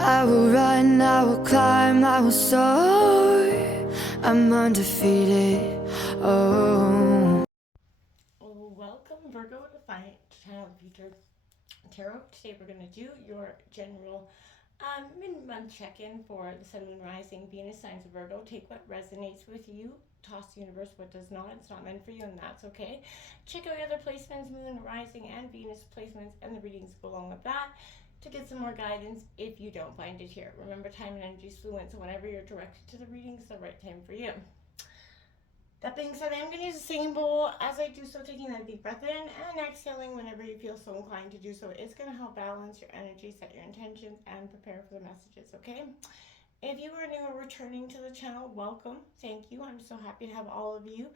I will run, I will climb, I will soar. I'm undefeated. Oh. Welcome, Virgo, to the Channel Future Tarot. Today we're going to do your general mid-month check-in for the Sun, Moon, Rising, Venus signs of Virgo. Take what resonates with you. Toss the universe what does not. It's not meant for you, and that's okay. Check out your other placements, Moon, Rising, and Venus placements, and the readings go along with that to get some more guidance if you don't find it here. Remember, time and energy is fluent, so whenever you're directed to the readings, the right time for you. That being said, I'm going to use a singing bowl as I do so, taking that deep breath in and exhaling whenever you feel so inclined to do so. It's going to help balance your energy, set your intentions, and prepare for the messages, okay? If you are new or returning to the channel, welcome. Thank you. I'm so happy to have all of you.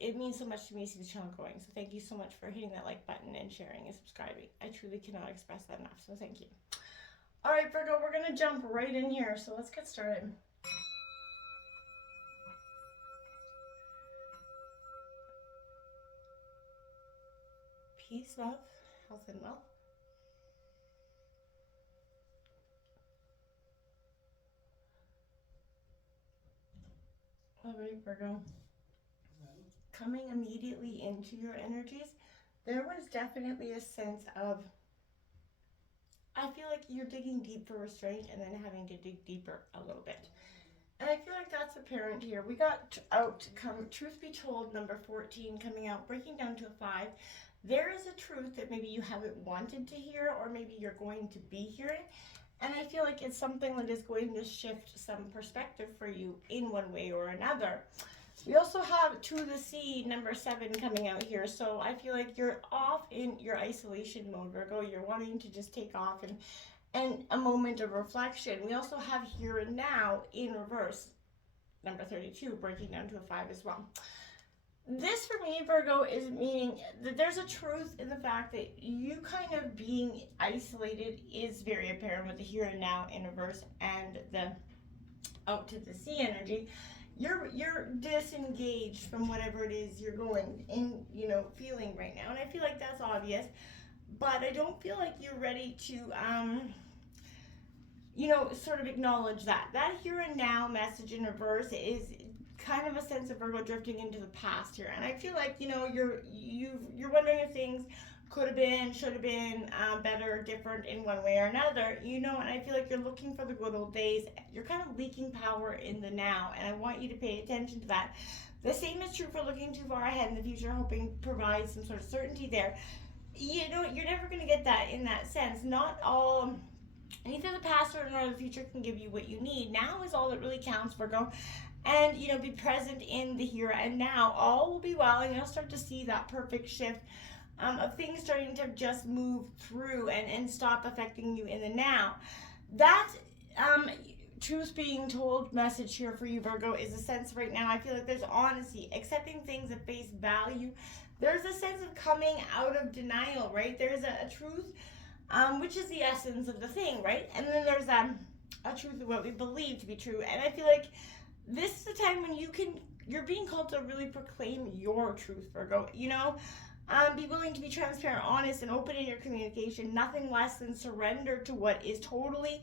It means so much to me to see the channel growing, so thank you so much for hitting that like button and sharing and subscribing. I truly cannot express that enough, so thank you. All right, Virgo, we're going to jump right in here, so let's get started. Peace, love, health, and wealth. All right, Virgo. Coming immediately into your energies, there was definitely a sense of, I feel like you're digging deep for restraint and then having to dig deeper a little bit. And I feel like that's apparent here. We got out to come, truth be told, number 14 coming out, breaking down to a 5. There is a truth that maybe you haven't wanted to hear, or maybe you're going to be hearing. And I feel like it's something that is going to shift some perspective for you in one way or another. We also have To the Sea, number 7, coming out here. So I feel like you're off in your isolation mode, Virgo. You're wanting to just take off and a moment of reflection. We also have Here and Now in reverse, number 32, breaking down to a 5 as well. This for me, Virgo, is meaning that there's a truth in the fact that you kind of being isolated is very apparent with the Here and Now in reverse and the Out to the Sea energy. You're disengaged from whatever it is you're going in, feeling right now, and I feel like that's obvious, but I don't feel like you're ready to sort of acknowledge that Here and Now message in reverse is kind of a sense of Virgo drifting into the past here. And I feel like, you're wondering if things could have been, should have been better, different in one way or another, and I feel like you're looking for the good old days. You're kind of leaking power in the now, and I want you to pay attention to that. The same is true for looking too far ahead in the future, hoping to provide some sort of certainty there. You're never going to get that in that sense. Not all, neither the past nor the future can give you what you need. Now is all that really counts, Virgo. And be present in the here and now. All will be well, and you'll start to see that perfect shift of things starting to just move through and stop affecting you in the now. That truth being told message here for you, Virgo, is a sense right now. I feel like there's honesty, accepting things at face value. There's a sense of coming out of denial, right? There's a truth, which is the essence of the thing, right? And then there's a truth of what we believe to be true. And I feel like this is the time when you're being called to really proclaim your truth, Virgo. Be willing to be transparent, honest, and open in your communication. Nothing less than surrender to what is totally.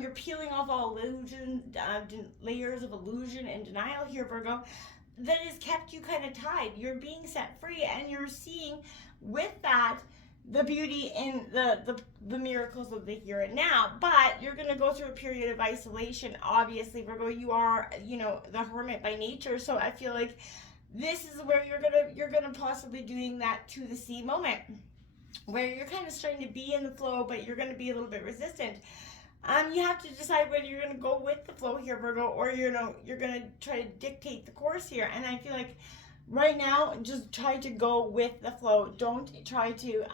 You're peeling off all illusion, layers of illusion and denial here, Virgo, that has kept you kind of tied. You're being set free, and you're seeing with that the beauty in the miracles of the here and now. But you're going to go through a period of isolation. Obviously, Virgo, you are the hermit by nature, so I feel like this is where you're gonna possibly doing that To the Sea moment, where you're kind of starting to be in the flow, but you're going to be a little bit resistant. You have to decide whether you're going to go with the flow here, Virgo, or you're going to try to dictate the course here. And I feel like right now, just try to go with the flow. Don't try to,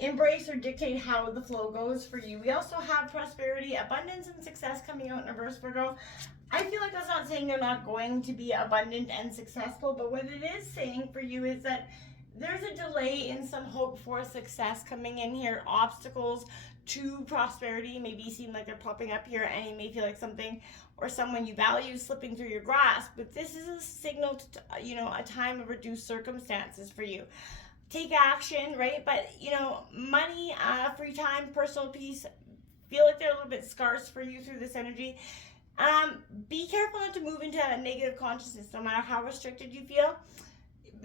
embrace or dictate how the flow goes for you. We also have prosperity, abundance, and success coming out in reverse, Virgo. I feel like that's not saying you're not going to be abundant and successful, but what it is saying for you is that there's a delay in some hope for success coming in here. Obstacles to prosperity maybe seem like they're popping up here, and you may feel like something or someone you value is slipping through your grasp, but this is a signal to, a time of reduced circumstances for you. take action, right? But, you know, money, free time, personal peace, feel like they're a little bit scarce for you through this energy. Be careful not to move into a negative consciousness, no matter how restricted you feel.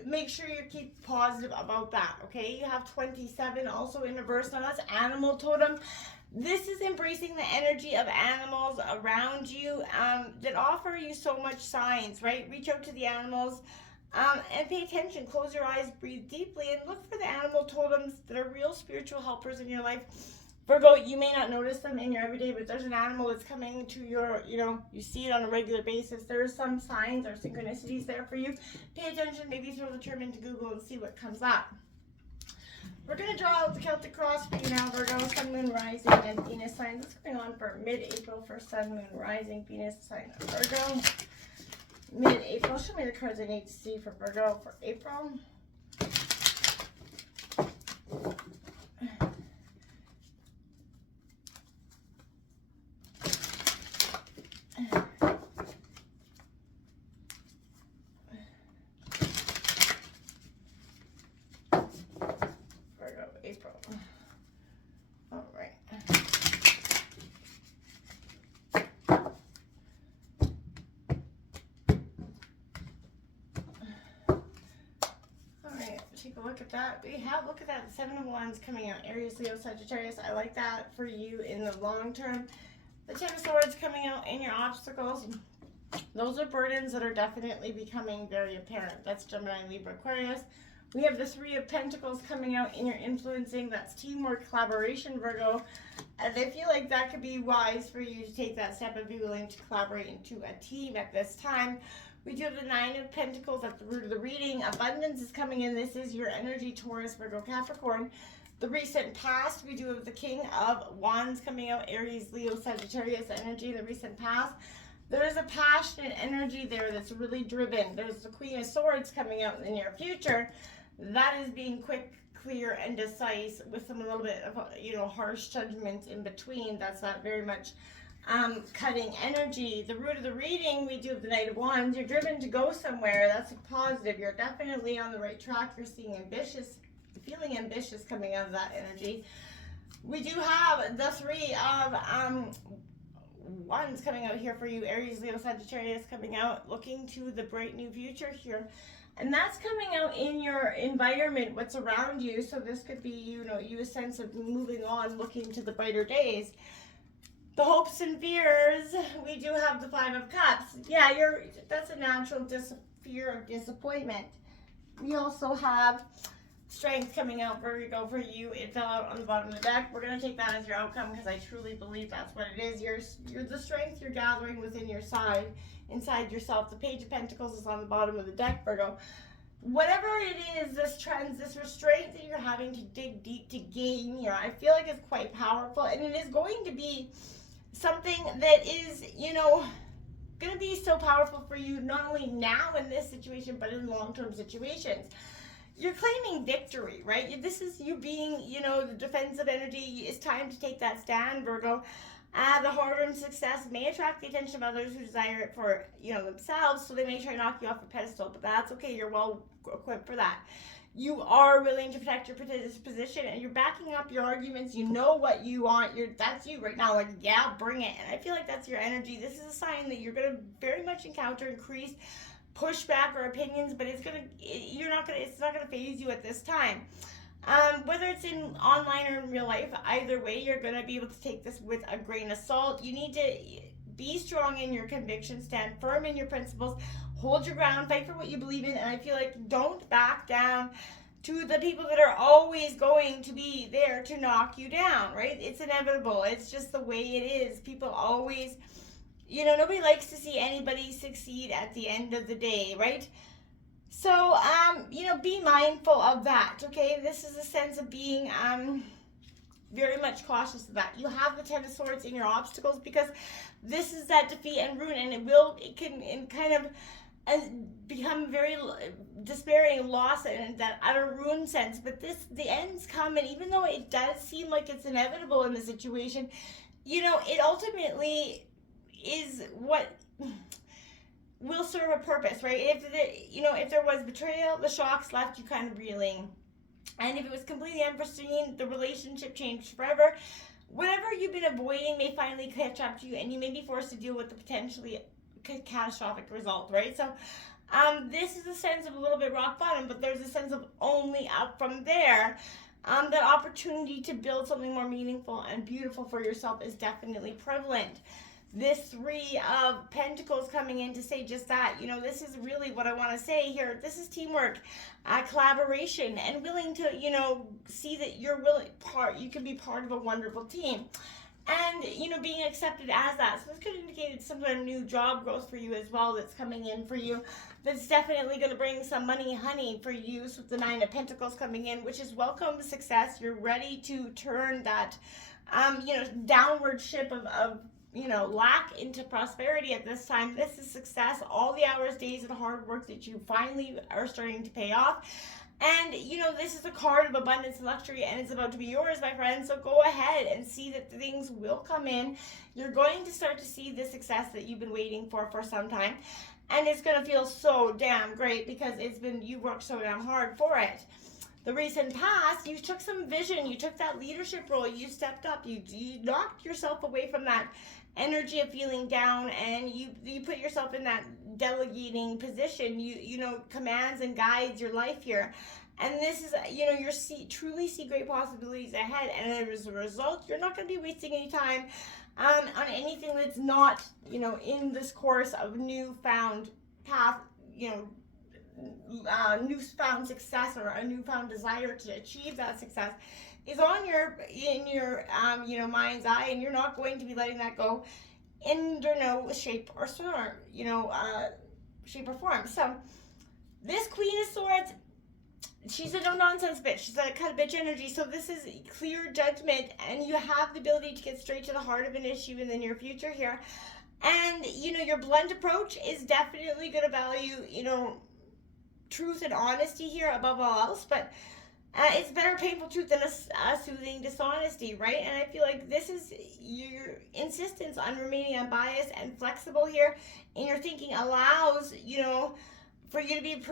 Make sure you keep positive about that, okay? You have 27 also in reverse. Now that's animal totem. This is embracing the energy of animals around you that offer you so much signs, right? Reach out to the animals and pay attention. Close your eyes, breathe deeply, and look for the animal totems that are real spiritual helpers in your life. Virgo, you may not notice them in your everyday, but there's an animal that's coming to your, you know, you see it on a regular basis. There's some signs or synchronicities there for you. Pay attention, maybe throw the term into Google and see what comes up. We're going to draw out the Celtic cross for you now, Virgo, Sun, Moon, Rising, and Venus signs. This is going on for mid-April for Sun, Moon, Rising, Venus sign of Virgo. Mid-April. Show me the cards I need to see for Virgo for April. Virgo, April. All right. Take a look at that. Look at that, the Seven of Wands coming out, Aries, Leo, Sagittarius. I like that for you in the long term. The Ten of Swords coming out in your obstacles. Those are burdens that are definitely becoming very apparent. That's Gemini, Libra, Aquarius. We have the Three of Pentacles coming out in your influencing. That's teamwork, collaboration, Virgo. And I feel like that could be wise for you to take that step and be willing to collaborate into a team at this time. We do have the Nine of Pentacles at the root of the reading. Abundance is coming in. This is your energy, Taurus, Virgo, Capricorn. The recent past, we do have the King of Wands coming out, Aries, Leo, Sagittarius energy in the recent past. There is a passionate energy there that's really driven. There's the Queen of Swords coming out in the near future. That is being quick, clear, and decisive with some a little bit of, you know, harsh judgments in between. That's not very much cutting energy. The root of the reading, we do have the Knight of Wands. You're driven to go somewhere. That's a positive. You're definitely on the right track. You're seeing ambitious, feeling ambitious coming out of that energy. We do have the Three of Wands coming out here for you, Aries, Leo, Sagittarius coming out, looking to the bright new future here. And that's coming out in your environment, what's around you. So this could be, you know, you a sense of moving on, looking to the brighter days. The hopes and fears, we do have the Five of Cups. Yeah, that's a natural fear of disappointment. We also have Strength coming out, Virgo, for you. It fell out on the bottom of the deck. We're going to take that as your outcome because I truly believe that's what it is. You're the strength you're gathering within your side, inside yourself. The Page of Pentacles is on the bottom of the deck, Virgo. Whatever it is, this restraint that you're having to dig deep to gain here, I feel like it's quite powerful. And it is going to be something that is, you know, going to be so powerful for you, not only now in this situation, but in long-term situations. You're claiming victory, right? This is you being, you know, the defensive energy. It's time to take that stand, Virgo. The hard-earned success may attract the attention of others who desire it for, you know, themselves, so they may try to knock you off a pedestal, but that's okay. You're well equipped for that. You are willing to protect your position, and you're backing up your arguments. You know what you want. That's you right now. Like, yeah, bring it. And I feel like that's your energy. This is a sign that you're going to very much encounter increased pushback or opinions, but it's not gonna phase you at this time. Whether it's in online or in real life, either way, you're gonna be able to take this with a grain of salt. You need to be strong in your convictions, stand firm in your principles, hold your ground, fight for what you believe in, and I feel like don't back down to the people that are always going to be there to knock you down, right? It's inevitable. It's just the way it is. People always, you know, nobody likes to see anybody succeed at the end of the day, right? So, you know, be mindful of that, okay? This is a sense of being very much cautious of that. You have the Ten of Swords in your obstacles because this is that defeat and ruin, and it can kind of become very despairing, loss, and that utter ruin sense. But the ends come, and even though it does seem like it's inevitable in the situation, you know, it ultimately is what will serve a purpose, right? If there was betrayal, the shocks left you kind of reeling. And if it was completely unforeseen, the relationship changed forever. Whatever you've been avoiding may finally catch up to you, and you may be forced to deal with the potentially catastrophic result, right? So this is a sense of a little bit rock bottom, but there's a sense of only up from there. That opportunity to build something more meaningful and beautiful for yourself is definitely prevalent. This Three of Pentacles coming in to say just that. This is really what I want to say here. This is teamwork, collaboration, and willing to, see that you're you can be part of a wonderful team. And, being accepted as that. So this could indicate some sort of new job growth for you as well that's coming in for you. That's definitely going to bring some money, honey, for you. So with the Nine of Pentacles coming in, which is welcome success. You're ready to turn that, downward ship of lack into prosperity at this time. This is success. All the hours, days, and hard work that you finally are starting to pay off. And, this is a card of abundance and luxury, and it's about to be yours, my friend. So go ahead and see that things will come in. You're going to start to see the success that you've been waiting for some time. And it's going to feel so damn great because you worked so damn hard for it. The recent past, you took some vision. You took that leadership role. You stepped up. You knocked yourself away from that energy of feeling down, and you put yourself in that delegating position. Commands and guides your life here. And this is, you truly see great possibilities ahead. And as a result, you're not going to be wasting any time on anything that's not, in this course of newfound path, newfound success or a newfound desire to achieve that success is in your mind's eye, and you're not going to be letting that go under no shape or form. So this Queen of Swords, she's a no-nonsense bitch. She's a kind of bitch energy. So this is clear judgment, and you have the ability to get straight to the heart of an issue in the near future here. And, your blunt approach is definitely going to value, truth and honesty here above all else. But it's better painful truth than a soothing dishonesty, right? And I feel like this is your insistence on remaining unbiased and flexible here in your thinking allows, for you to be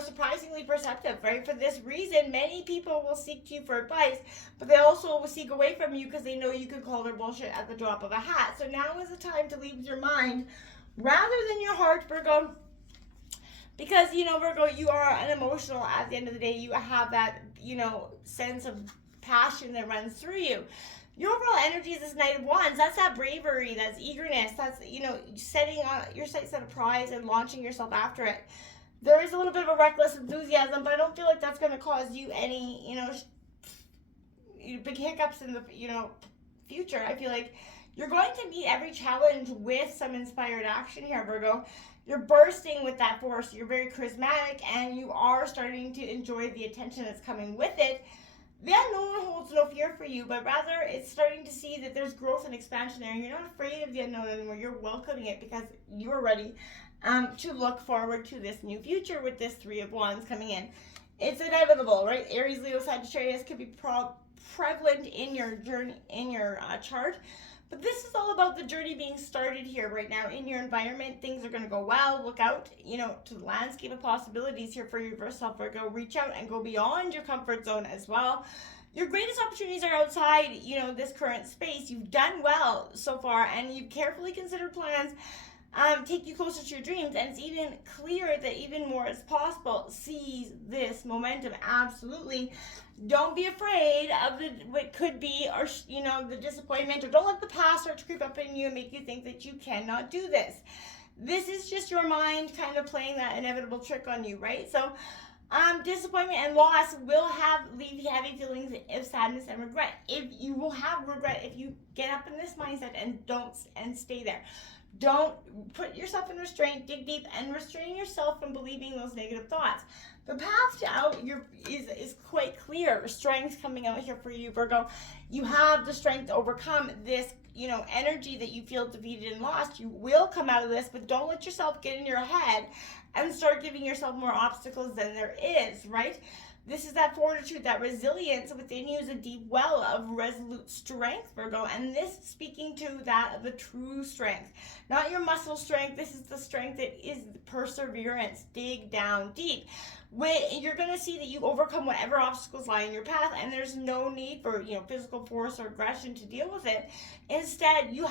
surprisingly perceptive, right? For this reason, many people will seek you for advice, but they also will seek away from you because they know you can call their bullshit at the drop of a hat. So now is the time to lead with your mind rather than your heart, Virgo. Because, Virgo, you are an emotional, at the end of the day, you have that, sense of passion that runs through you. Your overall energy is this Knight of Wands. That's that bravery, that's eagerness, that's, setting on your sights on a prize and launching yourself after it. There is a little bit of a reckless enthusiasm, but I don't feel like that's going to cause you any, big hiccups in the, future. I feel like you're going to meet every challenge with some inspired action here, Virgo. You're bursting with that force. You're very charismatic, and you are starting to enjoy the attention that's coming with it. The unknown holds no fear for you, but rather it's starting to see that there's growth and expansion there. You're not afraid of the unknown anymore. You're welcoming it because you're ready to look forward to this new future with this Three of Wands coming in. It's inevitable, right? Aries, Leo, Sagittarius could be prevalent in your journey, in your chart. But this is all about the journey being started here right now in your environment. Things are going to go well. Look out, to the landscape of possibilities here for yourself, Virgo. Reach out and go beyond your comfort zone as well. Your greatest opportunities are outside, this current space. You've done well so far, and you've carefully considered plans take you closer to your dreams, and it's even clear that even more is possible. Seize this momentum, absolutely. Don't be afraid of what could be, or the disappointment, or don't let the past start to creep up in you and make you think that you cannot do this. This is just your mind kind of playing that inevitable trick on you, right? So disappointment and loss will leave heavy feelings of sadness and regret. If you will have regret if you get up in this mindset and stay there. Don't put yourself in restraint, dig deep, and restrain yourself from believing those negative thoughts. The path out is quite clear. Strength coming out here for you, Virgo. You have the strength to overcome this, energy that you feel defeated and lost. You will come out of this, but don't let yourself get in your head and start giving yourself more obstacles than there is, right? This is that fortitude, that resilience within you is a deep well of resolute strength, Virgo. And this is speaking to that of the true strength. Not your muscle strength. This is the strength that is perseverance. Dig down deep. You're going to see that you overcome whatever obstacles lie in your path, and there's no need for physical force or aggression to deal with it. Instead, you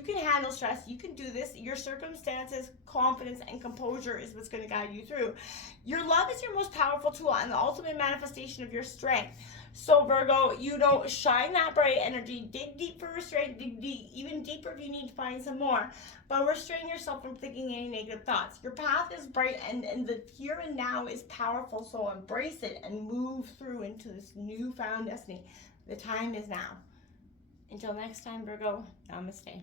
can handle stress. You can do this. Your circumstances, confidence, and composure is what's going to guide you through. Your love is your most powerful tool and the ultimate manifestation of your strength. So Virgo, shine that bright energy. Dig deep for restraint. Dig deep, even deeper if you need to find some more. But restrain yourself from thinking any negative thoughts. Your path is bright, and the here and now is powerful. So embrace it and move through into this newfound destiny. The time is now. Until next time, Virgo, namaste.